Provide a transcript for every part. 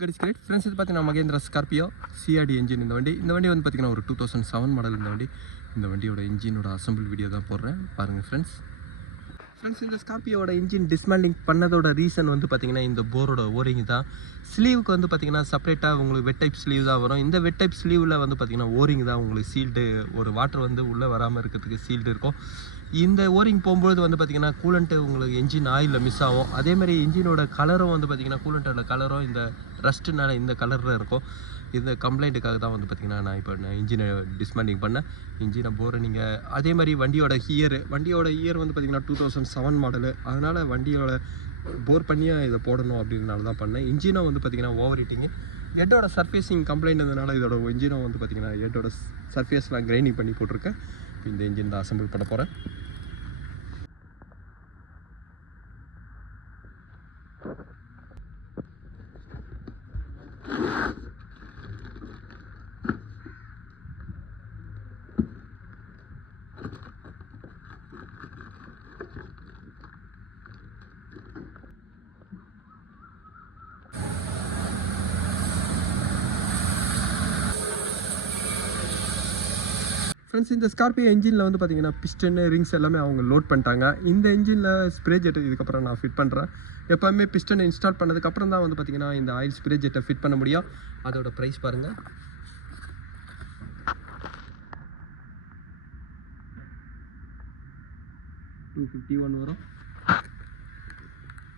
Good great. Friends, இது பார்த்தீங்கன்னா Mahindra Scorpio CRT engine இந்த வண்டி வந்து பார்த்தீங்கன்னா ஒரு 2007 மாடல் இந்த வண்டியோட இன்ஜினோட அசம்பிள் வீடியோ தான் போடுறேன் பாருங்கள் ஃப்ரெண்ட்ஸ். இந்த ஸ்கார்பியோட இன்ஜின் டிஸ்மேண்டிங் பண்ணதோட ரீசன் வந்து பார்த்தீங்கன்னா இந்த போரோட ஓரிங் தான். ஸ்லீவுக்கு வந்து பார்த்தீங்கன்னா செப்பரேட்டாக உங்களுக்கு வெட் டைப் ஸ்லீவ் தான் வரும். இந்த வெட் டைப் ஸ்லீவில் வந்து பார்த்தீங்கன்னா ஓரிங் தான் உங்களுக்கு சீல்டு, ஒரு வாட்டர் வந்து உள்ளே வராமல் இருக்கிறதுக்கு சீல்டு இருக்கும். இந்த ஓரிங் போகும்போது வந்து பார்த்திங்கன்னா கூலண்ட்டு உங்களுக்கு என்ஜின் ஆயிலில் மிஸ் ஆகும். அதேமாதிரி இன்ஜினோட கலரும் வந்து பார்த்திங்கன்னா கூலண்ட்டோட கலரும் இந்த ரஸ்ட்டுனால இந்த கலரில் இருக்கும். இந்த கம்ப்ளைண்ட்டுக்காக தான் வந்து பார்த்திங்கன்னா நான் இன்ஜினை டிஸ்மேண்டிங் பண்ணேன். இன்ஜினை போரை நீங்கள் அதே மாதிரி வண்டியோட இயர் வந்து பார்த்திங்கன்னா 2007 மாடலு. அதனால் வண்டியோட போர் பண்ணியே இதை போடணும் அப்படின்றனால தான் பண்ணேன். இன்ஜினை வந்து பார்த்திங்கன்னா ஓவர் ஹீட்டிங்கு, ஹெட்டோட சர்ஃபேஸிங் கம்ப்ளைண்ட் இருந்ததுனால இதோட இன்ஜினை வந்து பார்த்திங்கன்னா ஹெட்டோட சர்ஃபேஸ்லாம் கிரைண்டிங் பண்ணி போட்டிருக்கேன். இந்த இன்ஜின் தான் அசம்பிள் பண்ண போகிறேன். ஃப்ரெண்ட்ஸ், இந்த ஸ்கார்பியோ இன்ஜினில் வந்து பார்த்தீங்கன்னா பிஸ்டன் ரிங்ஸ் எல்லாமே அவங்க லோட் பண்ணிட்டாங்க. இந்த இன்ஜினில் ஸ்ப்ரே ஜெட் இதுக்கப்புறம் நான் ஃபிட் பண்ணுறேன். எப்போவுமே பிஸ்டன் இன்ஸ்டால் பண்ணதுக்கப்புறம் தான் வந்து பார்த்தீங்கன்னா இந்த ஆயில் ஸ்ப்ரே ஜெட்டை ஃபிட் பண்ண முடியும். அதோட ப்ரைஸ் பாருங்கள், 251 வரும்.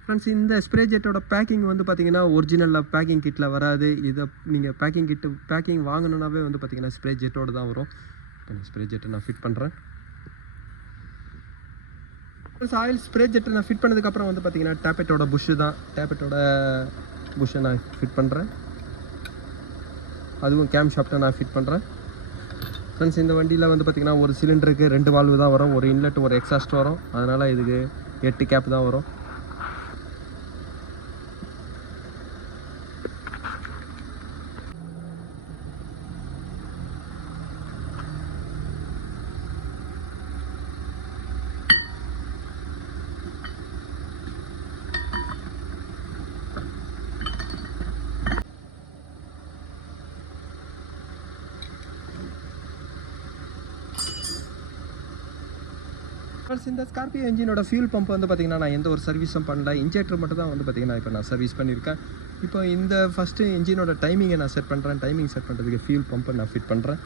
ஃப்ரெண்ட்ஸ், இந்த ஸ்ப்ரே ஜெட்டோட பேக்கிங் வந்து பார்த்தீங்கன்னா ஒரிஜினலில் பேக்கிங் கிட்டில் வராது. இதை நீங்கள் பேக்கிங் வாங்கணுன்னாவே வந்து பார்த்தீங்கன்னா ஸ்ப்ரே ஜெட்டோடு தான் வரும். ஸ்ப்ரே ஜெட்டை நான் ஃபிட் பண்ணுறேன். ஆயில் ஸ்ப்ரே ஜெட்டை நான் ஃபிட் பண்ணதுக்கப்புறம் வந்து பார்த்தீங்கன்னா டேப்பெட்டோட புஷ்ஷை நான் ஃபிட் பண்ணுறேன். அதுவும் கேம் ஷாஃப்ட்டை நான் ஃபிட் பண்ணுறேன். ஃப்ரெண்ட்ஸ், இந்த வண்டியில் வந்து பார்த்திங்கன்னா ஒரு சிலிண்டருக்கு 2 வால்வு தான் வரும். ஒரு இன்லெட், ஒரு எக்ஸாஸ்ட் வரும். அதனால் இதுக்கு 8 கேப் தான் வரும். இந்த ஸ்கார்பியோ இன்ஜினோட ஃபியூல் பம்ப் வந்து பார்த்திங்கன்னா நான் எந்த ஒரு சர்வீஸும் பண்ணல. இன்ஜெக்டர் மட்டும் தான் வந்து பார்த்திங்கன்னா இப்போ நான் சர்வீஸ் பண்ணியிருக்கேன். இப்போ இந்த ஃபஸ்ட்டு இன்ஜினோட டைமிங்கை நான் செட் பண்ணுறேன். டைமிங் செட் பண்ணுறதுக்கு ஃபியூல் பம்பை நான் ஃபிட் பண்ணுறேன்.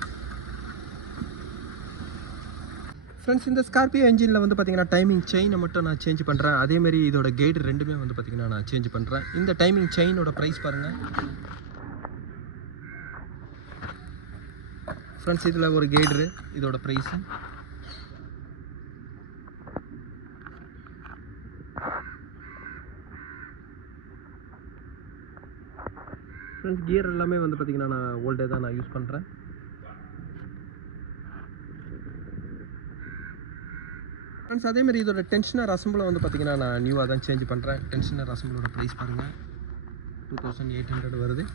ஃப்ரெண்ட்ஸ், இந்த ஸ்கார்பியோ இன்ஜினில் வந்து பார்த்திங்கன்னா டைமிங் செயினை மட்டும் நான் சேஞ்ச் பண்ணுறேன். அதேமாதிரி இதோட கைடு ரெண்டுமே வந்து பார்த்திங்கன்னா நான் சேஞ்ச் பண்ணுறேன். இந்த டைமிங் செயினோட ப்ரைஸ் பாருங்கள் ஃப்ரெண்ட்ஸ். இதில் ஒரு கைடு, இதோட ப்ரைஸு ஃப்ரெண்ட்ஸ். கியர் எல்லாமே வந்து பார்த்திங்கன்னா நான் ஓல்டே தான் நான் யூஸ் பண்ணுறேன். ஃப்ரெண்ட்ஸ், அதேமாதிரி இதோட டென்ஷனர் அசம்பிளை வந்து பார்த்திங்கன்னா நான் நியூவாக தான் சேஞ்ச் பண்ணுறேன். டென்ஷனர் அசம்பிளோட ப்ரைஸ் பாருங்கள், 2800 வருது.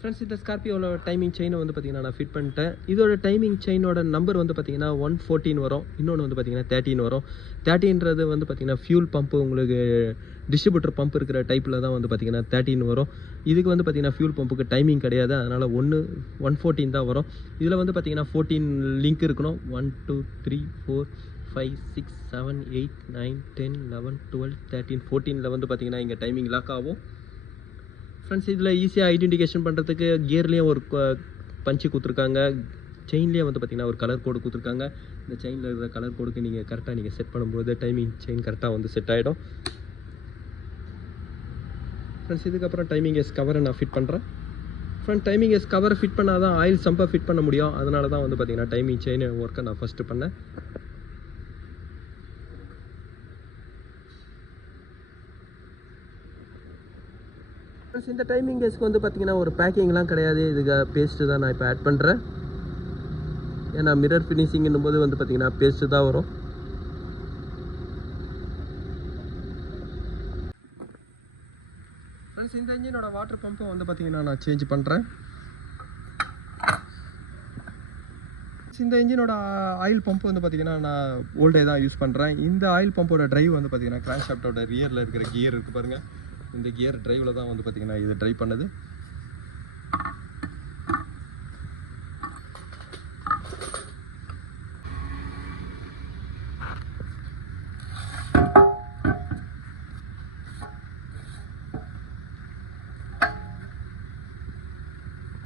ஃப்ரெண்ட்ஸ், இந்த ஸ்கார்பியோட டைமிங் செயினை வந்து பார்த்திங்கன்னா நான் ஃபிட் பண்ணிட்டேன். இதோட டைமிங் செயினோட நம்பர் வந்து பார்த்திங்கன்னா 114 வரும். இன்னொன்று வந்து பார்த்திங்கன்னா 13 வரும். 13ன்றது வந்து பார்த்திங்கன்னா ஃபியூல் பம்ப்பு, உங்களுக்கு டிஸ்ட்ரிபியூட்டர் பம்ப் இருக்கிற டைப்பில் தான் வந்து பார்த்திங்கன்னா 13 வரும். இதுக்கு வந்து பார்த்திங்கன்னா ஃபியூல் பம்புக்கு டைமிங் கிடையாது. அதனால் 114 தான் வரும். இதில் வந்து பார்த்திங்கன்னா 14 லிங்க் இருக்கணும். 1 2 3 4 5 6 7 8 9 10 11 12 13 14ல் வந்து பார்த்திங்கன்னா இங்கே டைமிங் லாக் ஆகும். ஃப்ரெண்ட்ஸ், இதில் ஈஸியாக ஐடென்டிஃபிகேஷன் பண்ணுறதுக்கு கியர்லேயும் ஒரு பஞ்சு கொடுத்துருக்காங்க. செயின்லேயே வந்து பார்த்திங்கன்னா ஒரு கலர் கோடு கொடுத்துருக்காங்க. இந்த செயினில் இருக்கிற கலர் கோடுக்கு நீங்கள் கரெக்டாக செட் பண்ணும்போது டைமிங் செயின் கரெக்டாக வந்து செட் ஆகிடும். ஃப்ரெண்ட்ஸ், இதுக்கப்புறம் டைமிங் எஸ் கவரை நான் ஃபிட் பண்ணுறேன். டைமிங் எஸ் கவரை ஃபிட் பண்ணால் தான் ஆயில் சம்பை ஃபிட் பண்ண முடியும். அதனால தான் வந்து பார்த்திங்கன்னா டைமிங் செயின் ஒர்க்கை நான் ஃபஸ்ட்டு பண்ணேன். இந்த டைமிங் கேஸ்க்கு வந்து பார்த்திங்கன்னா ஒரு பேக்கிங்லாம் கிடையாது. இதுக்கு பேஸ்ட்டு தான் நான் இப்போ ஆட் பண்ணுறேன். ஏன்னா மிரர் ஃபினிஷிங்கும் போது வந்து பார்த்திங்கன்னா பேஸ்ட்டு தான் வரும். ஃப்ரெண்ட்ஸ், இந்த இன்ஜினோட வாட்டர் பம்பை வந்து பார்த்திங்கன்னா நான் சேஞ்ச் பண்ணுறேன். இந்த இன்ஜினோட ஆயில் பம்ப் வந்து பார்த்திங்கன்னா நான் ஓல்டே தான் யூஸ் பண்ணுறேன். இந்த ஆயில் பம்போட ட்ரைவ் வந்து பார்த்திங்கன்னா கிராங்க் ஷாஃப்ட்டோட ரியரில் இருக்கிற கியர் இருக்குது பாருங்கள். இந்த கியர் ட்ரைவில் தான் வந்து பார்த்திங்கன்னா இது ட்ரைவ் பண்ணுது.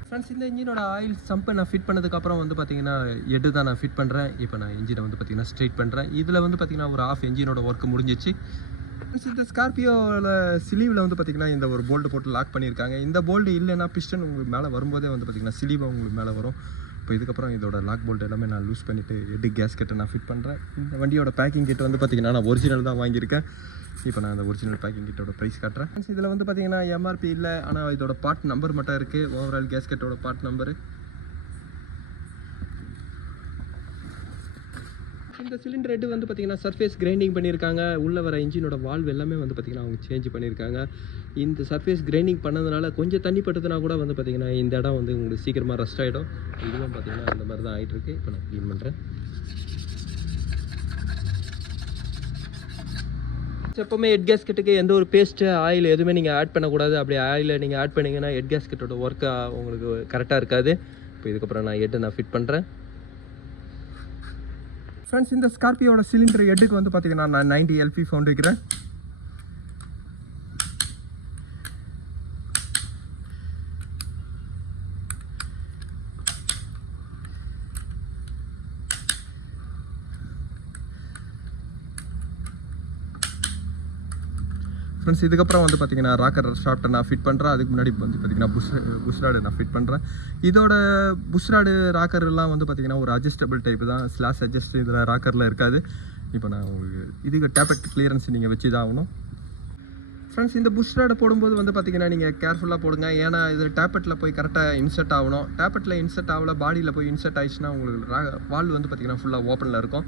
ஃப்ரெண்ட்ஸ் இந்த இன்ஜினோட ஆயில் சம்பை நான் ஃபிட் பண்ணதுக்கப்புறம் வந்து பார்த்திங்கன்னா எட்டு தான் நான் ஃபிட் பண்ணுறேன். இப்போ நான் இன்ஜினை வந்து பார்த்திங்கன்னா ஸ்ட்ரைட் பண்ணுறேன். இதில் வந்து பார்த்திங்கன்னா ஒரு ஆஃப் இன்ஜினோட ஒர்க்கு முடிஞ்சிச்சு. இந்த ஸ்கார்பியோவில் சிலீவில் வந்து பார்த்திங்கன்னா இந்த ஒரு போல்டு போட்டு லாக் பண்ணியிருக்காங்க. இந்த போல்டு இல்லைன்னா பிஸ்டன் உங்களுக்கு மேலே வரும்போதே வந்து பார்த்திங்கன்னா சிலீவை உங்களுக்கு மேலே வரும். இப்போ இதுக்கப்புறம் இதோட லாக் போல்ட் எல்லாமே நான் லூஸ் பண்ணிவிட்டு ஹெட் கேஸ்கெட்டை நான் ஃபிட் பண்ணுறேன். இந்த வண்டியோட பேக்கிங் கிட் வந்து பார்த்திங்கன்னா நான் ஒரிஜினல் தான் வாங்கியிருக்கேன். இப்போ நான் அந்த ஒரிஜினல் பேக்கிங் கிட்டோட ப்ரைஸ் காட்டுறேன். இதில் வந்து பார்த்திங்கன்னா எம்ஆர்பி இல்லை, ஆனால் இதோட பார்ட் நம்பர் மட்டும் இருக்குது. ஓவரால் கேஸ்கெட்டோட பார்ட் நம்பரு. இந்த சிலிண்டர் ஹெட் வந்து பார்த்திங்கன்னா சர்ஃபேஸ் கிரைண்டிங் பண்ணியிருக்காங்க. உள்ளே வர இன்ஜினோட வால்வ் எல்லாமே வந்து பார்த்திங்கன்னா அவங்க சேஞ்ச் பண்ணியிருக்காங்க. இந்த சர்ஃபேஸ் கிரைண்டிங் பண்ணதுனால கொஞ்சம் தண்ணி பட்டுதுனா கூட வந்து பார்த்திங்கன்னா இந்த இடம் வந்து உங்களுக்கு சீக்கிரமாக ரஸ்ட் ஆகிடும். இதுவும் பார்த்திங்கன்னா அந்த மாதிரி தான் ஆகிட்டுருக்கு. இப்போ நான் க்ளீன் பண்ணுறேன். எப்போவுமே ஹெட் கேஸ்கெட்டுக்கு எந்த ஒரு பேஸ்ட்டு ஆயில் எதுவுமே நீங்கள் ஆட் பண்ணக்கூடாது. அப்படி ஆயிலை நீங்கள் ஆட் பண்ணிங்கன்னா ஹெட் கேஸ்கெட்டோட ஒர்க்கு உங்களுக்கு கரெக்டாக இருக்காது. இப்போ இதுக்கப்புறம் நான் ஹெட்டை நான் ஃபிட் பண்ணுறேன். ஃப்ரெண்ட்ஸ் இந்த ஸ்கார்பியோட சிலிண்டர் ஹெட்டுக்கு வந்து பார்த்திங்கன்னா நான் 90 LP ஃபவுண்ட் வைக்கிறேன். ஃப்ரெண்ட்ஸ் இதுக்கப்புறம் வந்து பார்த்திங்கன்னா ராக்கர் ஷாஃப்ட்டை நான் ஃபிட் பண்ணுறேன். அதுக்கு முன்னாடி வந்து பார்த்திங்கன்னா புஷ்ராடு நான் ஃபிட் பண்ணுறேன். இதோட புஷ்ராடு ராக்கர்லாம் வந்து பார்த்திங்கன்னா ஒரு அட்ஜஸ்டபிள் டைப்பு தான். ஸ்லாஷ் அட்ஜஸ்ட் இதில் ராக்கரில் இருக்காது. இப்போ நான் உங்களுக்கு இதுக்கு டேப்பட் கிளியரன்ஸ் நீங்கள் வச்சு தான் ஆகணும். ஃப்ரெண்ட்ஸ் இந்த புஷ்ராடை போடும்போது வந்து பார்த்திங்கன்னா நீங்கள் கேர்ஃபுல்லாக போடுங்க. ஏன்னா இது டேப்பட்டில் போய் கரெக்டாக இன்செர்ட் ஆகணும். டேப்பட்டில் இன்செர்ட் ஆகல, பாடியில் போய் இன்செர்ட் ஆகிடுச்சுன்னா உங்களுக்கு வால் வந்து பார்த்திங்கன்னா ஃபுல்லாக ஓப்பனில் இருக்கும்.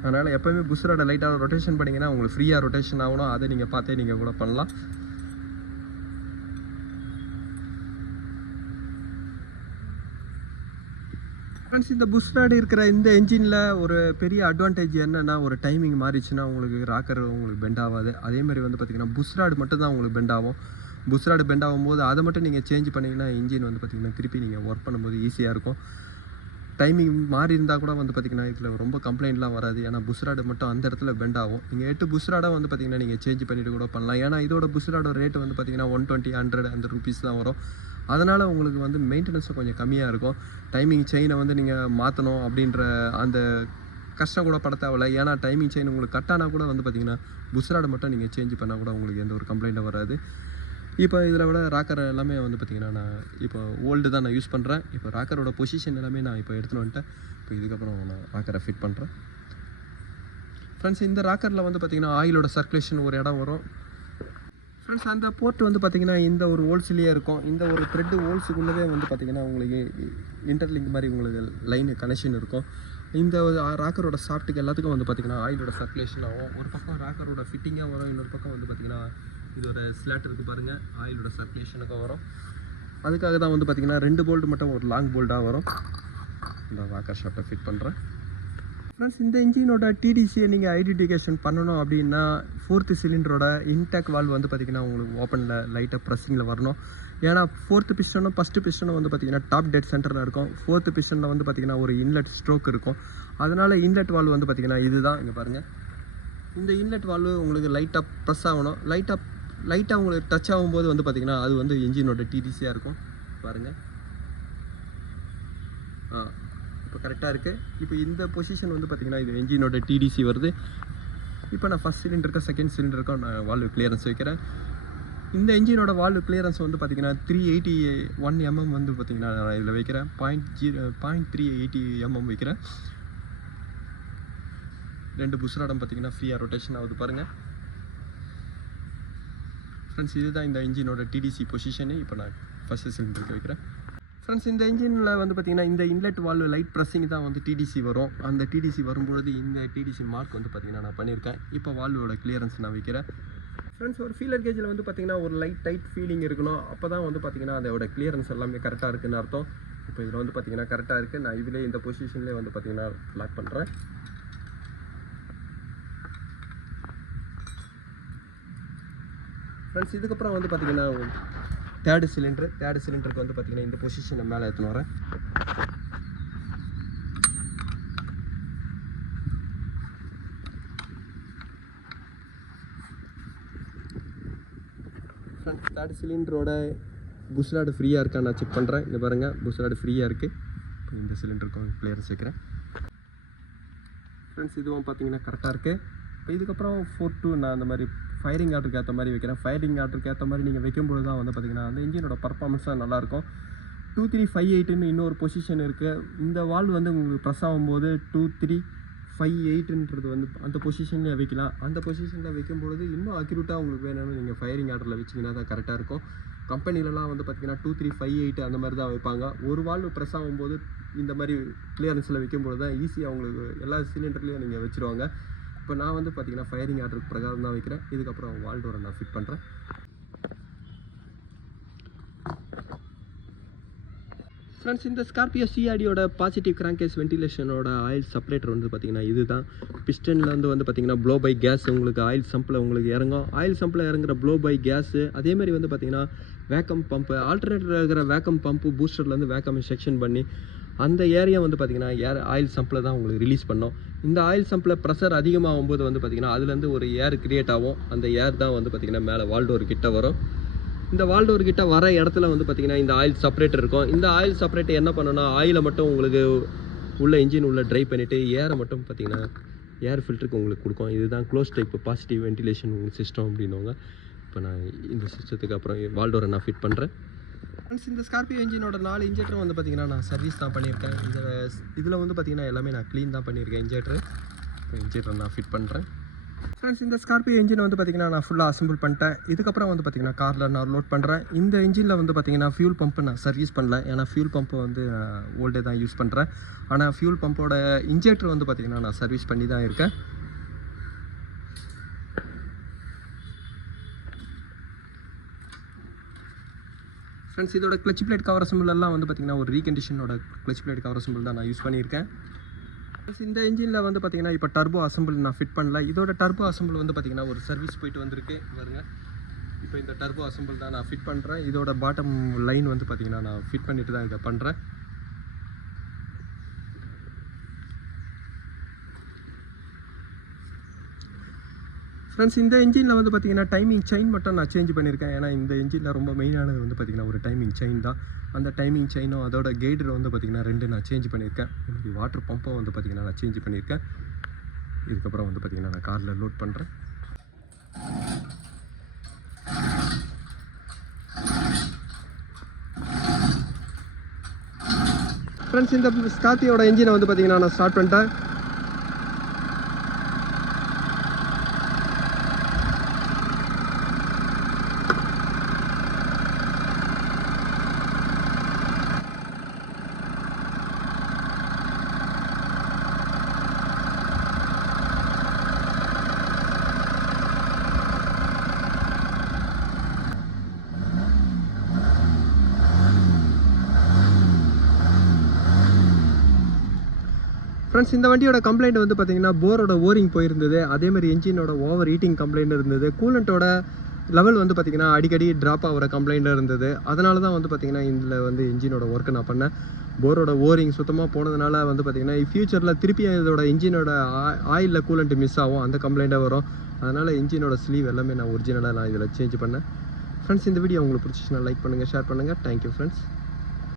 அதனால் எப்போயுமே புஷ்ராடை லைட்டாக ரொட்டேஷன் பண்ணிங்கன்னா உங்களுக்கு ஃப்ரீயாக ரொட்டேஷன் ஆகணும். அதை நீங்கள் பார்த்தே நீங்கள் கூட பண்ணலாம். ஃப்ரெண்ட்ஸ் இந்த புஷ்ராடு இருக்கிற இந்த என்ஜினில் ஒரு பெரிய அட்வான்டேஜ் என்னென்னா, ஒரு டைமிங் மாறிச்சுன்னா உங்களுக்கு ராக்கர் உங்களுக்கு பெண்ட் ஆகாது. அதேமாதிரி வந்து பார்த்திங்கன்னா புஷ்ராடு மட்டும் தான் உங்களுக்கு பெண்ட் ஆகும். புஷ்ராடு பெண்ட் ஆகும்போது அதை மட்டும் நீங்கள் சேஞ்ச் பண்ணிங்கன்னா இன்ஜின் வந்து பார்த்திங்கன்னா திருப்பி நீங்கள் ஒர்க் பண்ணும்போது ஈஸியாக இருக்கும். டைமிங் மாறி இருந்தால் கூட வந்து பார்த்திங்கன்னா இதில் ரொம்ப கம்ப்ளைண்ட்லாம் வராது. ஏன்னா புஷ்ராடு மட்டும் அந்த இடத்துல பெண்ட் ஆகும். நீங்கள் 8 புஷ்ராடாக வந்து பார்த்திங்கன்னா நீங்கள் சேஞ்ச் பண்ணிவிட்டு கூட பண்ணலாம். ஏன்னா இதோட புஷ்ராடோட ரேட்டு வந்து பார்த்திங்கன்னா 120, 100 அந்த ரூபீஸ் தான் வரும். அதனால் உங்களுக்கு வந்து மெயின்டெனன்ஸும் கொஞ்சம் கம்மியாக இருக்கும். டைமிங் செயினை வந்து நீங்கள் மாற்றணும் அப்படின்ற அந்த கஷ்டம் கூட பட தேவையில்லை. ஏன்னா டைமிங் செயின் உங்களுக்கு கட்டானா கூட வந்து பார்த்திங்கன்னா புஷ்ராடை மட்டும் நீங்கள் சேஞ்ச் பண்ணால் கூட உங்களுக்கு எந்த ஒரு கம்ப்ளைண்ட்டும் வராது. இப்போ இதில் விட ராக்கர் எல்லாமே வந்து பார்த்திங்கன்னா நான் இப்போ ஓல்டு தான் நான் யூஸ் பண்ணுறேன். இப்போ ராக்கரோட பொசிஷன் எல்லாமே நான் இப்போ எடுத்துன்னு வந்துட்டேன். இப்போ இதுக்கப்புறம் நான் ராக்கரை ஃபிட் பண்ணுறேன். ஃப்ரெண்ட்ஸ் இந்த ராக்கரில் வந்து பார்த்திங்கன்னா ஆயிலோட சர்க்குலேஷன் ஒரு இடம் வரும். ஃப்ரெண்ட்ஸ் அந்த போர்ட் வந்து பார்த்திங்கன்னா இந்த ஒரு ஹோல்ஸ்லேயே இருக்கும். இந்த ஒரு த்ரெட்டு ஹோல்ஸுக்குள்ளவே வந்து பார்த்திங்கன்னா உங்களுக்கு இன்டர்லிங்க் மாதிரி உங்களுக்கு லைன் கனெக்ஷன் இருக்கும். இந்த ராக்கரோட சாஃப்ட்டுக்கு எல்லாத்துக்கும் வந்து பார்த்திங்கன்னா ஆயிலோட சர்க்குலேஷன் ஆகும். ஒரு பக்கம் ராக்கரோட ஃபிட்டிங்காக வரும், இன்னொரு பக்கம் வந்து பார்த்திங்கன்னா இதோட ஸ்லாட் இருக்குது பாருங்கள், ஆயிலோட சர்க்குலேஷனுக்கு வரும். அதுக்காக தான் வந்து பார்த்திங்கன்னா 2 போல்ட்டு மட்டும் ஒரு லாங் போல்ட்டாக வரும். இந்த ராக்கர் ஷாஃப்ட்டை ஃபிட் பண்ணுறேன். ஃப்ரெண்ட்ஸ் இந்த இன்ஜினோட டிடிசியை நீங்கள் ஐடென்டிஃபிகேஷன் பண்ணணும் அப்படின்னா 4th சிலிண்டரோட இன்டேக் வால்வ் வந்து பார்த்திங்கன்னா உங்களுக்கு ஓப்பனில் லைட்டாக ப்ரெஸ்ஸிங்கில் வரணும். ஏன்னா 4th பிஸ்டனும் 1st பிஸ்டனும் வந்து பார்த்திங்கன்னா டாப் டெட் சென்டரில் இருக்கும். 4th பிஸ்டனில் வந்து பார்த்திங்கன்னா ஒரு இன்லெட் ஸ்ட்ரோக் இருக்கும். அதனால் இன்லெட் வால்வ் வந்து பார்த்திங்கன்னா இதுதான் இங்கே பாருங்கள். இந்த இன்லெட் வால்வு உங்களுக்கு லைட்டாக ப்ரெஸ் ஆகணும். லைட்டாக உங்களுக்கு டச் ஆகும்போது வந்து பார்த்திங்கன்னா அது வந்து இன்ஜினோட டிடிசியாக இருக்கும். பாருங்கள், இப்போ கரெக்டாக இருக்குது. இப்போ இந்த பொசிஷன் வந்து பார்த்திங்கன்னா இது இன்ஜினோட டிடிசி வருது. இப்போ நான் ஃபஸ்ட் சிலிண்டருக்கும் செகண்ட் சிலிண்டருக்கும் நான் வால்வு கிளியரன்ஸ் வைக்கிறேன். இந்த இன்ஜினோட வால்வு கிளியரன்ஸ் வந்து பார்த்திங்கன்னா 381 mm வந்து பார்த்திங்கன்னா நான் இதில் வைக்கிறேன். 0.380 mm வைக்கிறேன். 2 புஷ்ராடம் பார்த்திங்கன்னா ஃப்ரீயாக ரொட்டேஷன் ஆகுது பாருங்கள். ஃப்ரெண்ட்ஸ் இதுதான் இந்த இன்ஜினோட டிடிசி பொசிஷனு. இப்போ நான் ஃபஸ்ட்டு சிலிண்டருக்கு வைக்கிறேன். ஃப்ரெண்ட்ஸ் இந்த இன்ஜினில் வந்து பார்த்திங்கன்னா இந்த இன்லெட் வால்வு லைட் ப்ரெஸ்ஸிங் தான் வந்து டிடிசி வரும். அந்த டிடிசி வரும்பொழுது இந்த டிடிசி மார்க் வந்து பார்த்திங்கன்னா நான் பண்ணியிருக்கேன். இப்போ வால்வோட கிளியரன்ஸ் நான் வைக்கிறேன். ஃப்ரெண்ட்ஸ் ஒரு ஃபீலர் கேஜில் வந்து பார்த்திங்கன்னா ஒரு லைட் டைட் ஃபீலிங் இருக்கணும். அப்போ தான் வந்து பார்த்திங்கன்னா அதோட கிளியரன்ஸ் எல்லாமே கரெக்டாக இருக்குதுன்னு அர்த்தம். இப்போ இதில் வந்து பார்த்திங்கன்னா கரெக்டாக இருக்குது. நான் இதிலே இந்த பொசிஷன்லேயே வந்து பார்த்திங்கன்னா லாக் பண்ணுறேன். ஃப்ரெண்ட்ஸ் இதுக்கப்புறம் வந்து பார்த்திங்கன்னா தேர்டு சிலிண்டருக்கு வந்து பார்த்திங்கன்னா இந்த பொசிஷனை மேலே எடுத்துன்னு வரேன். ஃப்ரெண்ட்ஸ் தேர்ட் சிலிண்டரோட புஷ்ராடு ஃப்ரீயாக இருக்கான்னு நான் செக் பண்ணுறேன். இங்கே பாருங்கள், புஷ்ராடு ஃப்ரீயாக இருக்குது. இப்போ இந்த சிலிண்டருக்கும் கிளியரன்ஸ் வைக்கிறேன். ஃப்ரெண்ட்ஸ் இதுவும் பார்த்தீங்கன்னா கரெக்டாக இருக்குது. இப்போ இதுக்கப்புறம் 4-2 நான் அந்த மாதிரி ஃபயரிங் ஆர்டருக்கு ஏற்ற மாதிரி வைக்கிறேன். ஃபயரிங் ஆர்டருக்கு ஏற்ற மாதிரி நீங்கள் வைக்கும்போது தான் வந்து பார்த்திங்கன்னா அந்த இன்ஜினோட பர்ஃபார்மன்ஸாக நல்லாயிருக்கும். 2358ன்னு இன்னொரு பொசிஷன் இருக்குது. இந்த வால்வு வந்து உங்களுக்கு ப்ரெஸ் ஆகும்போது 2358ன்றது வந்து அந்த பொசிஷன்லேயே வைக்கலாம். அந்த பொசிஷனில் வைக்கும்பொழுது இன்னும் அக்யூரேட்டாக உங்களுக்கு வேணும்னு நீங்கள் ஃபயரிங் ஆர்டரில் வச்சிங்கன்னா தான் கரெக்டாக இருக்கும். கம்பெனிலலாம் வந்து பார்த்திங்கன்னா 2358 அந்த மாதிரி தான் வைப்பாங்க. ஒரு வால்வு ப்ரெஸ் ஆகும்போது இந்த மாதிரி கிளியரன்ஸில் வைக்கும்போது தான் ஈஸியாக உங்களுக்கு எல்லா சிலிண்டர்லேயும் நீங்கள் வச்சுருவாங்க. இப்போ நான் வந்து பார்த்திங்கன்னா ஃபயரிங் ஆர்டருக்கு பிரகாரம் தான் வைக்கிறேன். இதுக்கப்புறம் வால் டோரை நான் ஃபிட் பண்ணுறேன். ஃப்ரெண்ட்ஸ் இந்த ஸ்கார்பியோ சிஆர்டியோட பாசிட்டிவ் கிராங்கேஸ் வென்டிலேஷனோட ஆயில் செப்பரேட்டர் வந்து பார்த்திங்கன்னா இதுதான். பிஸ்டனில் வந்து பார்த்திங்கன்னா ப்ளோ பை கேஸ் உங்களுக்கு ஆயில் சம்பில் உங்களுக்கு இறங்கும். ஆயில் சம்பில் இறங்குற ப்ளோ பை கேஸு அதேமாதிரி வந்து பார்த்திங்கன்னா வேக்கம் பம்பு ஆல்டர்னேட்டர் இருக்கிற வேக்கம் பம்பு பூஸ்டர்லேருந்து வேக்கம் செக்ஷன் பண்ணி அந்த ஏரியா வந்து பார்த்திங்கன்னா ஆயில் சம்பில் தான் உங்களுக்கு ரிலீஸ் பண்ணோம். இந்த ஆயில் சம்பில் ப்ரெஷர் அதிகமாகும்போது வந்து பார்த்திங்கன்னா அதுலேருந்து ஒரு ஏர் கிரியேட் ஆகும். அந்த ஏர் தான் வந்து பார்த்திங்கன்னா மேலே வால்டோர் கிட்ட வரும். இந்த வால்டோர் கிட்ட வர இடத்துல வந்து பார்த்திங்கன்னா இந்த ஆயில் செப்பரேட்டர் இருக்கும். இந்த ஆயில் செப்பரேட்டர் என்ன பண்ணணும்னா ஆயிலை மட்டும் உங்களுக்கு உள்ள இன்ஜின் உள்ள ட்ரை பண்ணிவிட்டு ஏரை மட்டும் பார்த்திங்கன்னா ஏர் ஃபில்டருக்கு உங்களுக்கு கொடுக்கும். இதுதான் close type positive ventilation system அப்படின்னுவாங்க. இப்போ நான் இந்த சிஸ்டத்துக்கு அப்புறம் வால்டோரை நான் ஃபிட் பண்ணுறேன். ஃப்ரெண்ட்ஸ் இந்த ஸ்கார்பியோ இன்ஜினோட 4 இன்ஜெக்டரும் வந்து பார்த்திங்கன்னா நான் சர்வீஸ் தான் பண்ணியிருக்கேன். இதில் வந்து பார்த்திங்கன்னா எல்லாமே நான் க்ளீன் தான் பண்ணியிருக்கேன் இன்ஜெக்டரை நான் ஃபிட் பண்ணுறேன். ஃப்ரெண்ட்ஸ் இந்த ஸ்கார்பியோ இன்ஜின் வந்து பார்த்திங்கன்னா நான் ஃபுல்லாக அசம்பிள் பண்ணிட்டேன். இதுக்கப்புறம் வந்து பார்த்திங்கன்னா காரில் நான் லோட் பண்ணுறேன். இந்த இன்ஜினில் வந்து பார்த்திங்கன்னா ஃபியூல் பம்பு நான் சர்வீஸ் பண்ணல. ஏன்னா ஃபியூல் பம்பு வந்து ஓல்டே தான் யூஸ் பண்ணுறேன். ஆனால் ஃபியூல் பம்போட இன்ஜெக்டர் வந்து பார்த்திங்கன்னா நான் சர்வீஸ் பண்ணி தான் இருக்கேன். ஃப்ரெண்ட்ஸ் இதோட கிளச் பிளேட் கவர் அசம்பிள் எல்லாம் வந்து பார்த்திங்கன்னா ஒரு ரீகண்டிஷனோட கிளச் பிளேட் கவர் அசம்பிள் தான் நான் யூஸ் பண்ணியிருக்கேன். இந்த இன்ஜினில் வந்து பார்த்திங்கன்னா இப்போ டர்போ அசம்பிள் நான் ஃபிட் பண்ணல. இதோட டர்போ அசம்பிள் வந்து பார்த்திங்கன்னா ஒரு சர்வீஸ் போயிட்டு வந்திருக்கு பாருங்க. இப்போ இந்த டர்போ அசம்பிள் தான் நான் ஃபிட் பண்ணுறேன். இதோட பாட்டம் லைன் வந்து பார்த்திங்கன்னா நான் ஃபிட் பண்ணிட்டு தான் இதை பண்ணுறேன். ஃப்ரெண்ட்ஸ் இந்த இன்ஜினில் வந்து பார்த்திங்கன்னா டைமிங் செயின் மட்டும் நான் சேஞ்ச் பண்ணியிருக்கேன். ஏன்னா இந்த இன்ஜினில் ரொம்ப மெயினானது வந்து பார்த்திங்கன்னா ஒரு டைமிங் செயின் தான். அந்த டைமிங் செயினும் அதோட கைடர் வந்து பார்த்திங்கன்னா 2 நான் சேஞ்ச் பண்ணியிருக்கேன். இன்னைக்கு வாட்டர் பம்பும் வந்து பார்த்திங்கன்னா நான் சேஞ்ச் பண்ணியிருக்கேன். இதுக்கப்புறம் வந்து பார்த்திங்கன்னா நான் காரில் லோட் பண்ணுறேன். ஃப்ரெண்ட்ஸ் இந்த ஸ்கார்பியோட இன்ஜினை வந்து பார்த்திங்கன்னா நான் ஸ்டார்ட் பண்ணிட்டேன். ஃப்ரெண்ட்ஸ் இந்த வண்டியோட கம்ப்ளைண்ட் வந்து பார்த்திங்கன்னா போரோட ஓரிங் போயிருந்தது. அதேமாதிரி என்ஜினோட ஓவர் ஹீட்டிங் கம்ப்ளைண்ட் இருந்தது. கூலண்ட்டோட லெவல் வந்து பார்த்திங்கன்னா அடிக்கடி ட்ராப் ஆகிற கம்ப்ளைண்ட் இருந்தது. அதனால தான் வந்து பார்த்திங்கன்னா இதில் வந்து இன்ஜினோட ஒர்க்கை நான் பண்ணேன். போரோட ஓரிங் சுத்தமாக போனதுனால வந்து பார்த்திங்கன்னா ஃபியூச்சரில் திருப்பி இதோட இன்ஜினோட ஆயிலில் கூலண்ட் மிஸ் ஆகும், அந்த கம்ப்ளைண்ட்டாக வரும். அதனால் இன்ஜினோட ஸ்லீவ் எல்லாமே நான் ஒரிஜினலாக நான் இதில் சேஞ்ச் பண்ணேன். ஃப்ரெண்ட்ஸ் இந்த வீடியோ உங்களுக்கு பிடிச்சிச்சுன்னா லைக் பண்ணுங்கள், ஷேர் பண்ணுங்கள். Thank you friends.